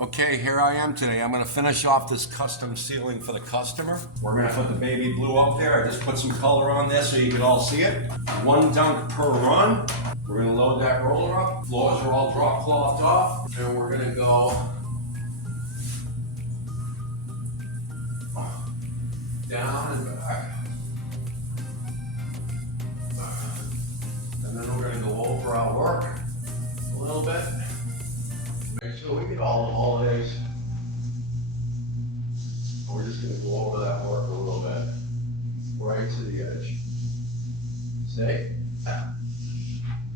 Okay, here I am today. I'm gonna finish off this custom ceiling for the customer. We're gonna put the baby blue up there. I just put some color on there so you can all see it. One dunk per run. We're gonna load that roller up. Floors are all drop clothed off. And we're gonna go down and back. And then we're gonna go over our work a little bit. Make sure we get all the holidays. We're just gonna go over that work a little bit, right to the edge. See?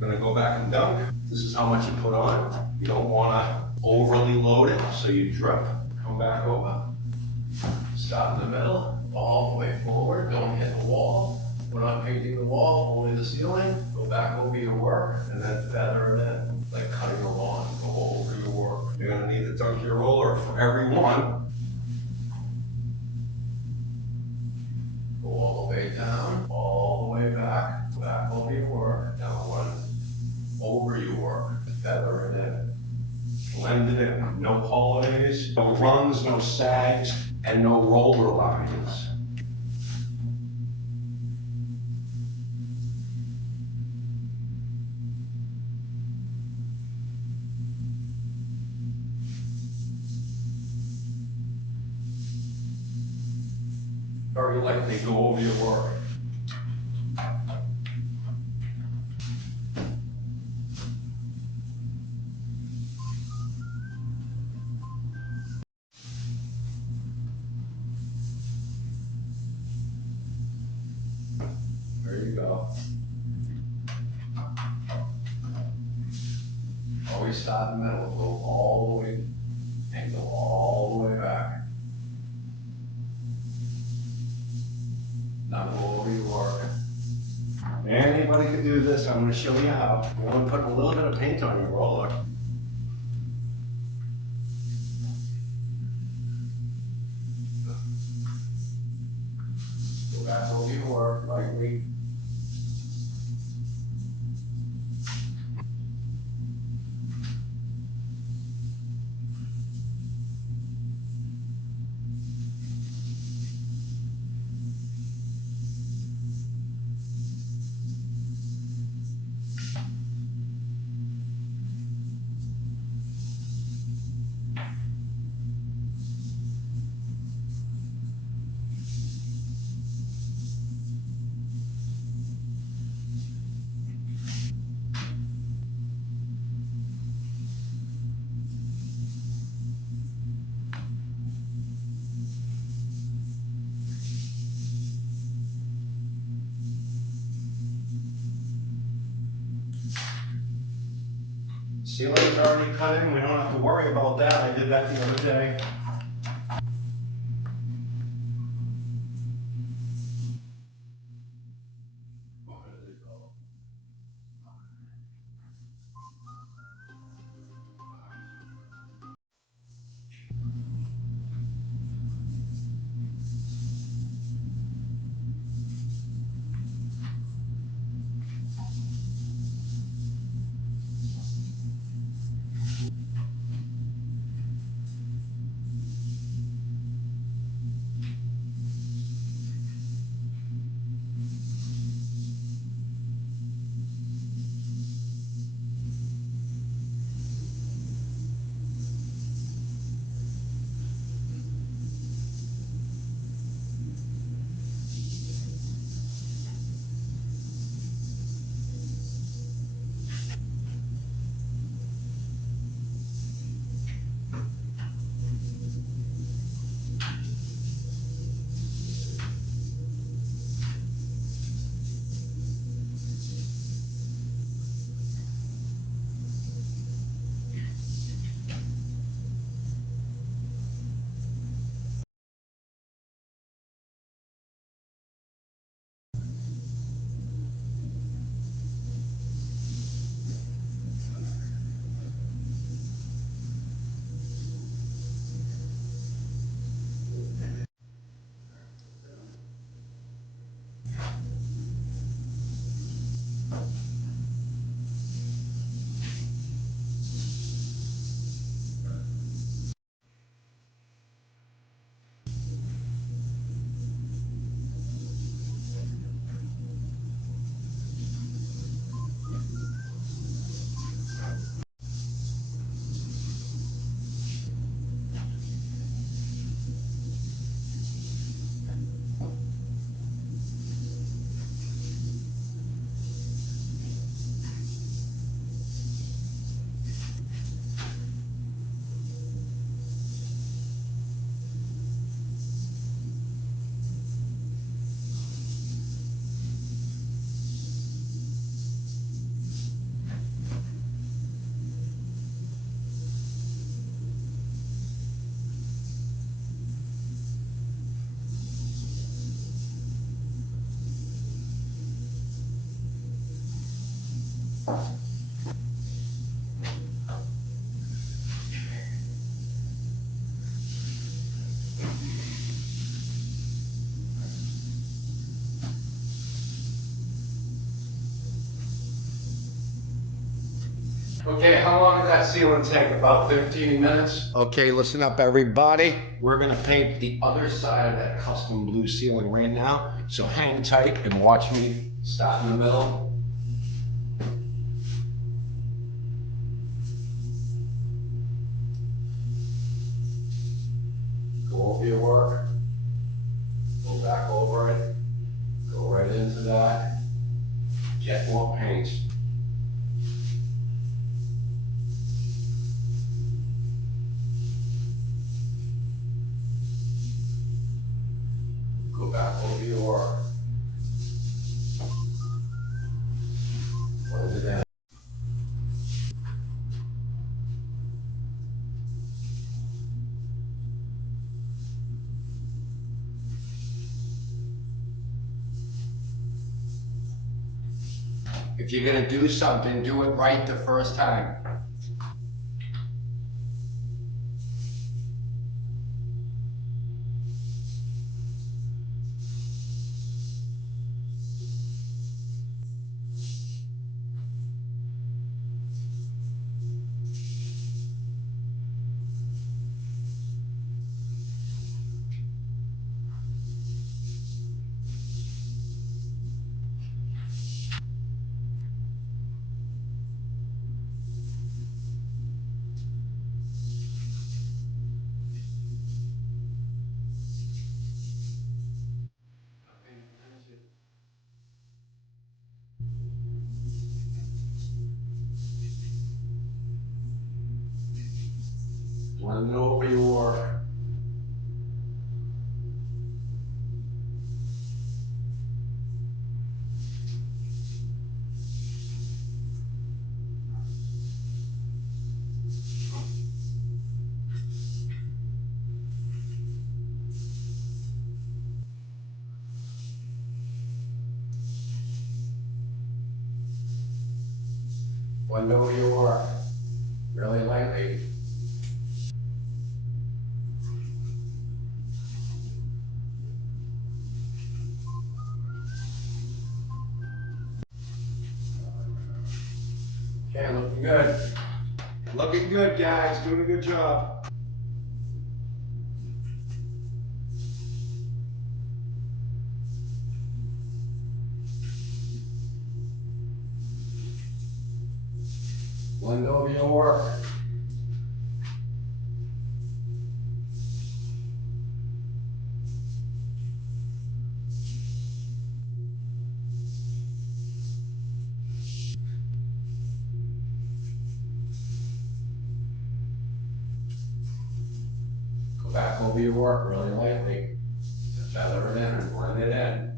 Gonna go back and dunk. This is how much you put on. You don't wanna overly load it, so you drip. Come back over. Stop in the middle, all the way forward. Don't hit the wall. We're not painting the wall, only the ceiling. Go back over your work, and then feather it in, like cutting a lawn. Go over your work. You're gonna need to dunk your roller for every one. Go all the way down, all the way back over your work, down one, over your work, feather it in, blend it in, no holidays, no runs, no sags, and no roller lines. Very lightly go over your work. There you go. Always start in the middle, go all the way, and go all the way back. Now go over your work. Anybody can do this. I'm going to show you how. We're going to put a little bit of paint on your roller. Go back over your work, lightly. Ceiling's already cut in. We don't have to worry about that. I did that the other day. Okay, how long did that ceiling take? About 15 minutes? Okay, listen up everybody. We're gonna paint the other side of that custom blue ceiling right now. So hang tight and watch me start in the middle. Go over your work. Go back over it. Go right into that. Get more paint. Go back over your work. Blend it in. If you're gonna do something, do it right the first time. Blend it over your work. Blend over your work. Really lightly. Okay, looking good. Looking good, guys. Doing a good job. Blend over your work. Go back over your work really lightly. Feather it in and blend it in.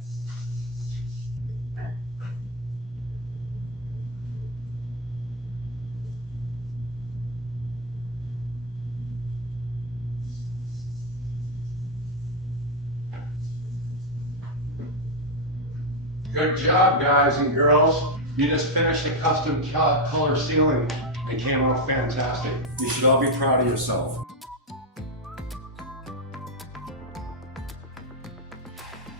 Good job, guys and girls. You just finished a custom color ceiling. It came out fantastic. You should all be proud of yourself.